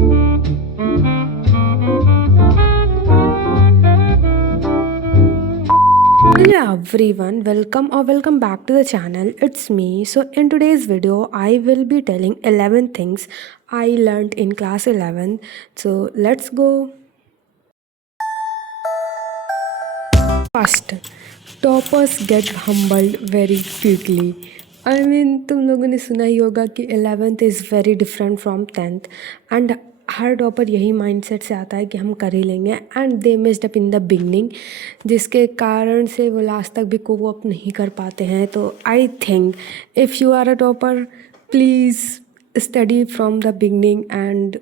Hello everyone, welcome back to the channel. It's me. So in today's video, I will be telling 11 things I learned in class 11. So let's go. First, toppers get humbled very quickly. तुम लोगों ने सुना ही होगा कि 11th is very different from 10th and her topper यही mindset से आता है कि हम कर ही लेंगे and they missed up in the beginning, जिसके कारण से वो लास्ट तक भी कोप अप नहीं कर पाते हैं. तो I think if you are a topper, please study from the beginning and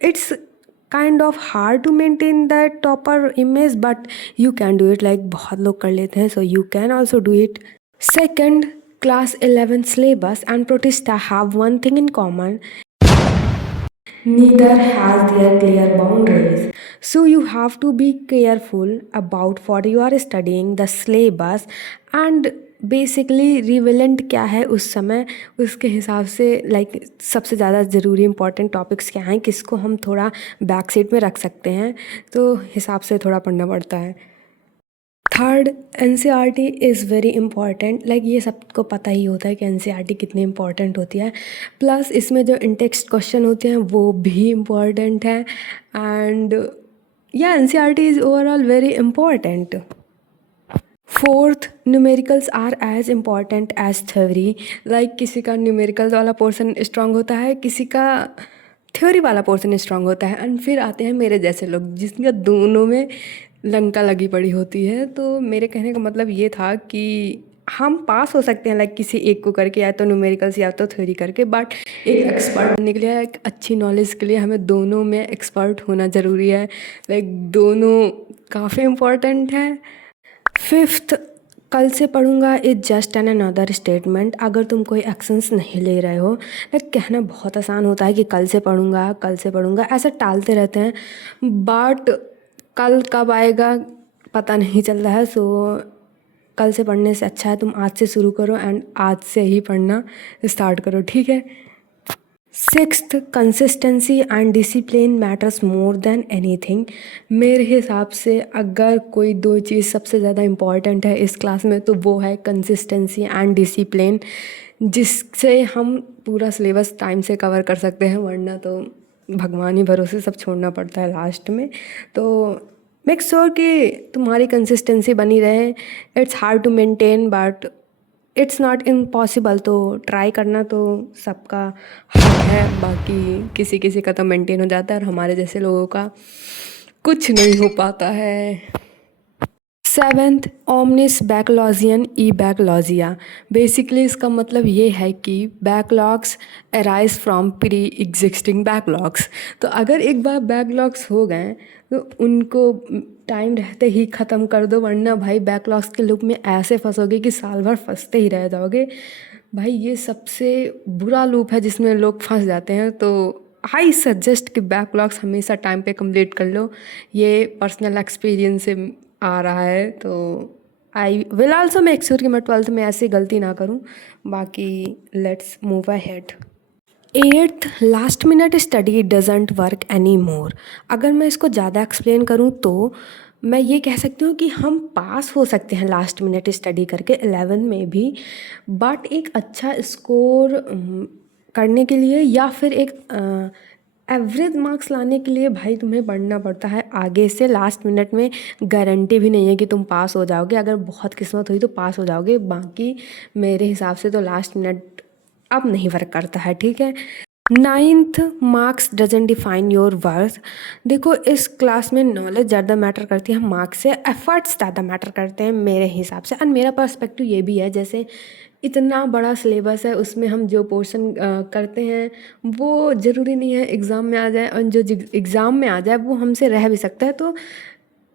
it's kind of hard to maintain that topper image, but you can do it. Like बहुत लोग कर लेते हैं, so you can also do it. Second, class 11 syllabus and Protista have one thing in common: neither has their clear boundaries. So you have to be careful about what you are studying, the syllabus, and basically relevant क्या है उस समय, उसके हिसाब से like सबसे ज़्यादा ज़रूरी इंपॉर्टेंट टॉपिक्स क्या हैं, किसको हम थोड़ा बैक सीट में रख सकते हैं, तो हिसाब से थोड़ा पढ़ना पड़ता है. Third, NCERT is very important. Like ये सबको पता ही होता है कि NCERT कितनी इंपॉर्टेंट होती है. प्लस इसमें जो इन-टेक्स्ट क्वेश्चन होते हैं वो भी इम्पॉर्टेंट है एंड या NCERT is overall very important. Fourth, numericals are as important as theory. Like किसी का न्यूमेरिकल्स वाला पोर्सन स्ट्रांग होता है, किसी का थ्योरी वाला पोर्सन स्ट्रांग होता है एंड फिर आते हैं मेरे जैसे लोग जिसका दोनों में लंका लगी पड़ी होती है. तो मेरे कहने का मतलब ये था कि हम पास हो सकते हैं लाइक किसी एक को करके, या तो न्यूमेरिकल्स या तो थ्योरी करके, बट एक एक्सपर्ट बनने के लिए, एक अच्छी नॉलेज के लिए हमें दोनों में एक्सपर्ट होना ज़रूरी है. लाइक दोनों काफ़ी इम्पॉर्टेंट है. फिफ्थ, कल से पढ़ूंगा is just an another statement. अगर तुम कोई एक्शंस नहीं ले रहे हो, लाइक कहना बहुत आसान होता है कि कल से पढ़ूंगा, ऐसा टालते रहते हैं, बट कल कब आएगा पता नहीं चल रहा है. सो कल से पढ़ने से अच्छा है तुम आज से शुरू करो एंड आज से ही पढ़ना स्टार्ट करो, ठीक है. Sixth, consistency and discipline matters more than anything. मेरे हिसाब से अगर कोई दो चीज़ सबसे ज़्यादा इम्पॉर्टेंट है इस क्लास में तो वो है कंसिस्टेंसी एंड डिसिप्लिन, जिससे हम पूरा सिलेबस टाइम से कवर कर सकते हैं, वरना तो भगवान ही भरोसे सब छोड़ना पड़ता है लास्ट में. तो मेक श्योर कि तुम्हारी कंसिस्टेंसी बनी रहे. It's hard to maintain but it's not impossible. तो ट्राई करना तो सबका हक है, बाकी किसी किसी का तो मेंटेन हो जाता है और हमारे जैसे लोगों का कुछ नहीं हो पाता है. सेवेंथ, ओमनिस बैकलॉजियन ई बैकलॉजिया. बेसिकली इसका मतलब ये है कि backlogs arise from pre existing backlogs. तो अगर एक बार बैकलॉग्स हो गए तो उनको टाइम रहते ही ख़त्म कर दो, वरना भाई बैकलॉग्स के लूप में ऐसे फंसोगे कि साल भर फंसते ही रह जाओगे. भाई ये सबसे बुरा लूप है जिसमें लोग फंस जाते हैं. तो आई सजेस्ट कि बैकलॉग्स हमेशा टाइम पे कंप्लीट कर लो. ये पर्सनल एक्सपीरियंस से आ रहा है. तो I will also make sure कि मैं 12th में ऐसी गलती ना करूं. बाकी let's move ahead. Eighth, last minute study doesn't work any more. अगर मैं इसको ज़्यादा एक्सप्लेन करूँ तो मैं ये कह सकती हूँ कि हम पास हो सकते हैं लास्ट मिनट स्टडी करके 11 में भी, बट एक अच्छा स्कोर करने के लिए या फिर एक एवरेज मार्क्स लाने के लिए भाई तुम्हें पढ़ना पड़ता है आगे से. लास्ट मिनट में गारंटी भी नहीं है कि तुम पास हो जाओगे. अगर बहुत किस्मत हुई तो पास हो जाओगे, बाकी मेरे हिसाब से तो लास्ट मिनट अब नहीं वर्क करता है, ठीक है. Ninth, marks doesn't define your worth. देखो इस क्लास में नॉलेज ज़्यादा मैटर करती है मार्क्स से, एफर्ट्स ज़्यादा मैटर करते हैं मेरे हिसाब से. एंड मेरा पर्सपेक्टिव ये भी है, जैसे इतना बड़ा सिलेबस है उसमें हम जो पोर्शन करते हैं वो ज़रूरी नहीं है एग्ज़ाम में आ जाए, और जो एग्ज़ाम में आ जाए वो हमसे रह भी सकता है. तो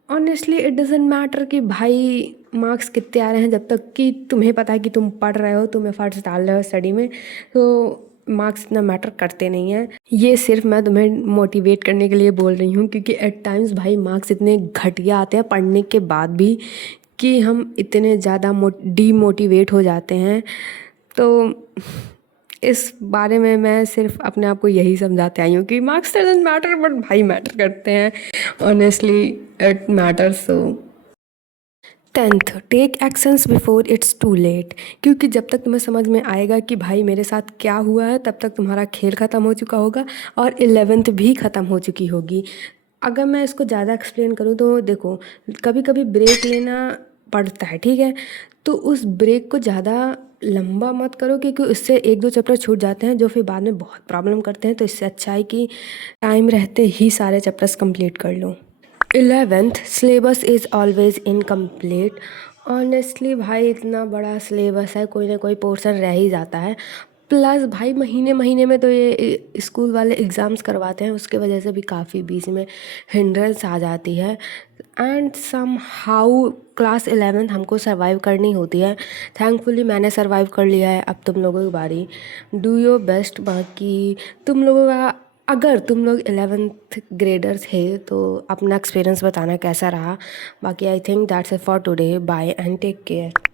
ऑनेस्टली इट डजेंट मैटर कि भाई मार्क्स कितने आ रहे हैं, जब तक कि तुम्हें पता है कि तुम पढ़ रहे हो, तुम एफर्ट्स डाल रहे हो स्टडी में, तो मार्क्स इतना मैटर करते नहीं हैं. ये सिर्फ मैं तुम्हें मोटिवेट करने के लिए बोल रही हूँ, क्योंकि एट टाइम्स भाई मार्क्स इतने घटिया आते हैं पढ़ने के बाद भी कि हम इतने ज़्यादा डीमोटिवेट हो जाते हैं. तो इस बारे में मैं सिर्फ अपने आप को यही समझाते आई हूँ कि मार्क्स डजंट मैटर, बट भाई मैटर करते हैं, honestly it matters. So 10th, take actions before it's too late. क्योंकि जब तक तुम्हें समझ में आएगा कि भाई मेरे साथ क्या हुआ है, तब तक तुम्हारा खेल ख़त्म हो चुका होगा और 11th भी ख़त्म हो चुकी होगी। अगर मैं इसको ज़्यादा एक्सप्लेन करूँ तो देखो, कभी कभी ब्रेक लेना पड़ता है, ठीक है, तो उस ब्रेक को ज़्यादा लंबा मत करो, क्योंकि उससे एक दो चैप्टर छूट जाते हैं जो फिर बाद में बहुत प्रॉब्लम करते हैं। तो इससे अच्छा है कि टाइम रहते ही सारे चैप्टर्स कंप्लीट कर लो। 11th, syllabus is always incomplete. Honestly भाई इतना बड़ा सिलेबस है, कोई ना कोई पोर्शन रह ही जाता है। प्लस भाई महीने महीने में तो ये स्कूल वाले एग्ज़ाम्स करवाते हैं, उसके वजह से भी काफ़ी बीच में हिंड्रेंस आ जाती है। And some how class 11th हमको सर्वाइव करनी होती है। थैंकफुली मैंने सर्वाइव कर लिया है, अब तुम लोगों की बारी। Do your best. बाकी तुम लोगों का, अगर तुम लोग 11th ग्रेडर थे तो अपना एक्सपीरियंस बताना कैसा रहा। बाकी I think that's it for today. Bye and take care.